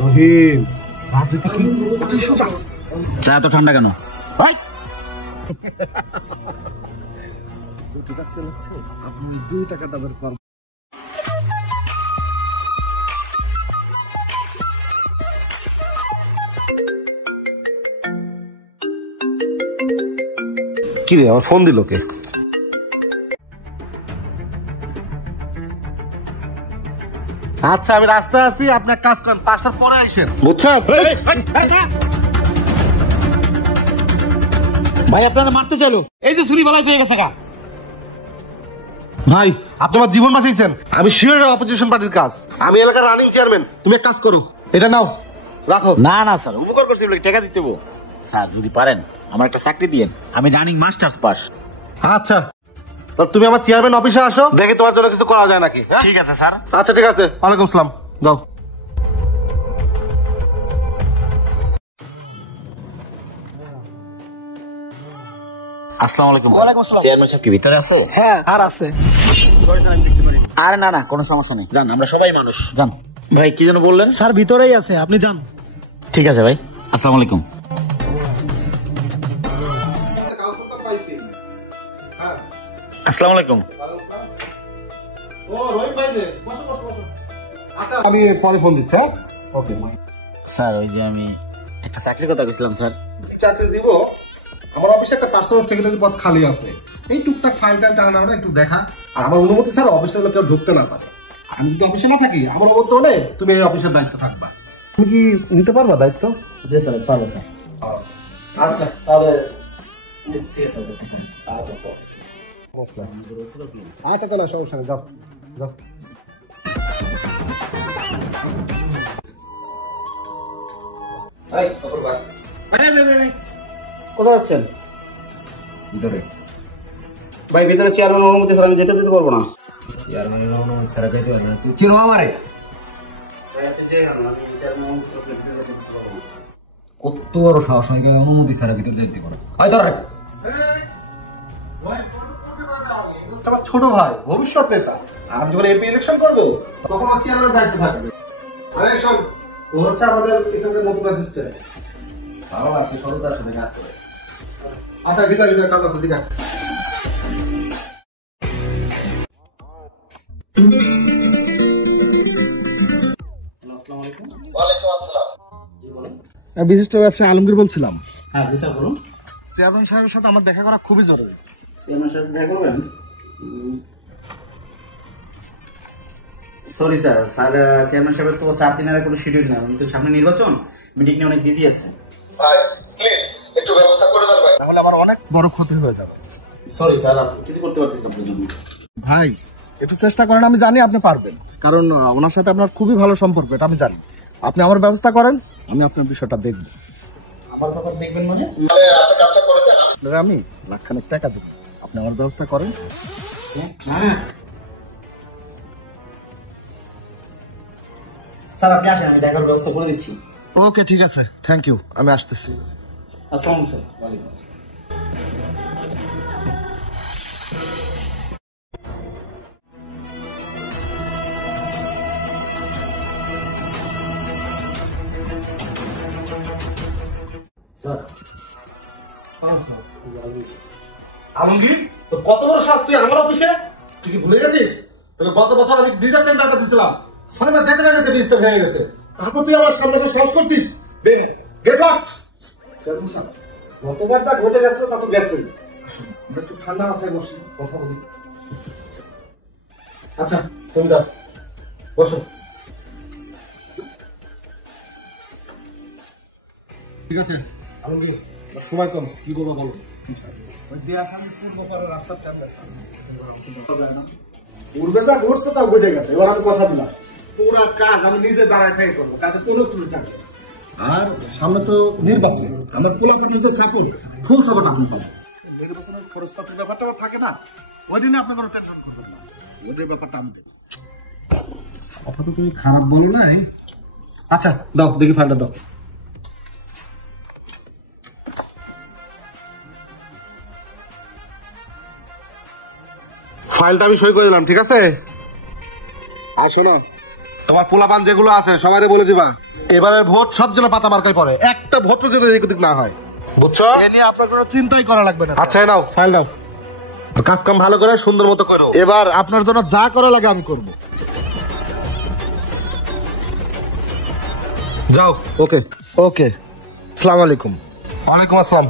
রহিম, রাজনীতি কি? আচ্ছা সোজা। চা তো ঠান্ডা কেন? ভাই আপনি 2 টাকা দামের কম। কি রে, আমার ফোন দিল কে? আচ্ছা আমি রাস্তায় আছি, আপনি এক কাজ করেন, 5টার পরে আসেন, বুঝছেন? ভাই আপনারা মারতে চাইলো, এই যে ছুরি বালাই হয়ে গেছে। ভাই আপনি আমার জীবন বাঁচিয়েছেন। আমি শিওর অপোজিশন পার্টির কাজ, আমি এলাকার রানিং চেয়ারম্যান। তুমি এক কাজ করো, এটা নাও, রাখো। না না স্যার, উপকার করছি বলে টাকা দিতে হবো। স্যার যদি পারেন আমার একটা চাকরি দিয়েন, আমি রানিং মাস্টার্স পাস। আচ্ছা তুমি আমার চেয়ারম্যান অফিসে আসো, দেখি তোমার জন্য কিছু করা যায় নাকি। ঠিক আছে স্যার। আচ্ছা ঠিক আছে, ওয়ালাইকুম আসসালাম, যাও। আসসালামু আলাইকুম। ওয়ালাইকুম আসসালাম। চেয়ারম্যান সাহেব কি ভিতরে আছে? হ্যাঁ আর আছে। আরে না না, কোনো সমস্যা নেই, যান, আমরা সবাই মানুষ, যান। ভাই কি যেন বললেন? স্যার ভিতরেই আছে, আপনি যান। ঠিক আছে ভাই, আসসালামু আলাইকুম। আসসালামু আলাইকুম। আচ্ছা আমি পরে ফোন দিচ্ছি। হ্যাঁ ওকে স্যার ওই যে আমি একটা চাকরির কথা বলছিলাম স্যার। চাকরি দিব, আমার অফিসে একটা পার্সোনাল সেক্রেটারি পদ খালি আছে, এই টুকটাক ফাইল টাইল টানা একটু দেখা। আর আমার অনুমতি স্যার অফিসে হলে কেউ ঢুকতে না পারে। আমি যদি অফিসে না থাকি, আমার অনুমতি হলে তুমি এই অফিসের দায়িত্ব থাকবা। তুমি কি নিতে পারবা দায়িত্ব? জি স্যার, পারবো স্যার। আচ্ছা তাহলে ঠিক আছে। আচ্ছা চলো, সমস্যা নেই, যাও যাও। কোথায় যাচ্ছেন? ভিতরে। ভাই ভিতরে চেয়ারম্যান অনুমতি স্যার, আমি যেতে দিতে পারবো না। চেয়ারম্যানের অনুমতি ছাড়া যেতে পারবো না? তুই চিনো আমারে? কত বড় সাহস, অনুমতি ছাড়া ভিতরে যেতে পারে? আমার ছোট ভাই ভবিষ্যৎ নেতা, আর যখন এমপি ইলেকশন করবো তখন আমার চেয়ারম্যানের দায়িত্ব থাকবে। আরে শোন, ও হচ্ছে আমাদের এখানকার নতুন অ্যাসিস্ট্যান্ট। ভালো আছে, সরকার সাথে কাজ করে। আচ্ছা ভিতরে ভিতরে কাজ আছে, ঠিক আছে। ওয়ালাইকুম আসসালাম। বিশিষ্ট ব্যবসায়ী আলমগীর বলছিলাম। হ্যাঁ জি স্যার বলুন। চেয়ারম্যান সাহেবের সাথে আমার দেখা করা খুবই জরুরি। চেয়ারম্যান সাহেব দেখা করবেন? সরি স্যার, চেয়ারম্যান সাহেবের তো 4 দিনের কোনো শিডিউল না, উনি তো সামনে নির্বাচন, মিটিং নিয়ে অনেক বিজি আছে। ভাই প্লিজ একটু ব্যবস্থা করে দেন ভাই, তাহলে আমার অনেক বড় ক্ষতি হয়ে যাবে। সরি স্যার, আপনি কিছু করতে পারতেছেন আপনার জন্য। ভাই একটু চেষ্টা করেন, আমি জানি আপনি পারবেন, কারণ ওনার সাথে আপনার খুবই ভালো সম্পর্ক, এটা আমি জানি। আপনি আমার ব্যবস্থা করেন, আমি আপনার বিষয়টা দেখব। আমার ব্যাপার দেখবেন মানে? আপনি কাজটা করে দেন, আপনারা আমি লাখখানেক টাকা দেব, আপনি আমার ব্যবস্থা করেন। হ্যাঁ স্যার, আপনি আসেন, আমি দেখার ব্যবস্থা করে দিচ্ছি। ওকে ঠিক আছে, থ্যাংক ইউ, আমি আসতেছি। আসসালামু স্যার। ওয়ালাইকুম আসসালাম। আলমগীর, তো কত বড় সাহস তুই আমার অফিসে? তুই কি ভুলে গেছিস? তোকে গত বছর আমি ব্রিজার টেন্ডারটা দিয়েছিলাম, 6 মাস যেতে না যেতে ব্রিজটা ভেঙে গেছে, তারপর তুই আমার সামনে এসে সাহস করছিস? Get lost. গতবার যা ঘটে গেছে তা তো গেছে, আমরা একটু ঠান্ডা মাথায় বসি, কথা বলি। আচ্ছা তুমি যাও, বসো। ঠিক আছে আলমগীর, সময় কম, কি করবো বলো? পূর্বে যা ঘটছে তা ঘটে গেছে, এবার আমি কথা দিলাম পুরা কাজ আমি নিজে দাঁড়ায় থেকে করবো, কাজে কোনো ত্রুটি থাকবে। আর সামনে তো নির্বাচন, আমার পোলাপের যে সাপোর্ট, ফুল সাপোর্ট আপনি পাবেন। নির্বাচনের খরচপাতির ব্যাপারটা আবার থাকে না, ওই দিনে আপনি কোনো টেনশন করবেন না, ওদের ব্যাপারটা আমি দেব। আপাতত তুমি খারাপ বলো নাই। আচ্ছা দাও দেখি ফাইলটা দাও। ফাইলটা আমি সই করে দিলাম, ঠিক আছে? আর শোনো, তোমার পোলাপান যেগুলো আছে সবাই বলে দিবা এবারের ভোট সব যেন পাতা মার্কায় পড়ে, একটা ভোটও যেন এদিক ওদিক না হয়, বুঝছো? এ নিয়ে আপনার কোনো চিন্তাই করা লাগবে না। আচ্ছা নাও ফাইল নাও, কাজ কাম ভালো করে সুন্দর মতো করো। এবার আপনার জন্য যা করা লাগে আমি করব। যাও। ওকে ওকে, আসসালামু আলাইকুম। ওয়ালাইকুম আসসালাম।